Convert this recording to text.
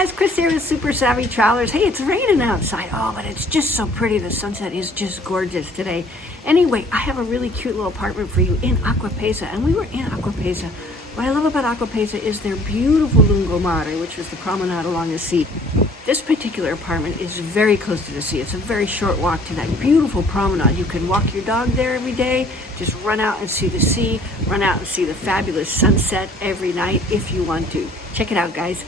guys, Chris here with Super Savvy Travelers. Hey, it's raining outside. Oh, but it's just so pretty. The sunset is just gorgeous today. Anyway, I have a really cute little apartment for you in Acquappesa, and we were in Acquappesa. What I love about Acquappesa is their beautiful lungomare, which is the promenade along the sea. This particular apartment is very close to the sea. It's a very short walk to that beautiful promenade. You can walk your dog there every day, just run out and see the sea, run out and see the fabulous sunset every night if you want to. Check it out, guys.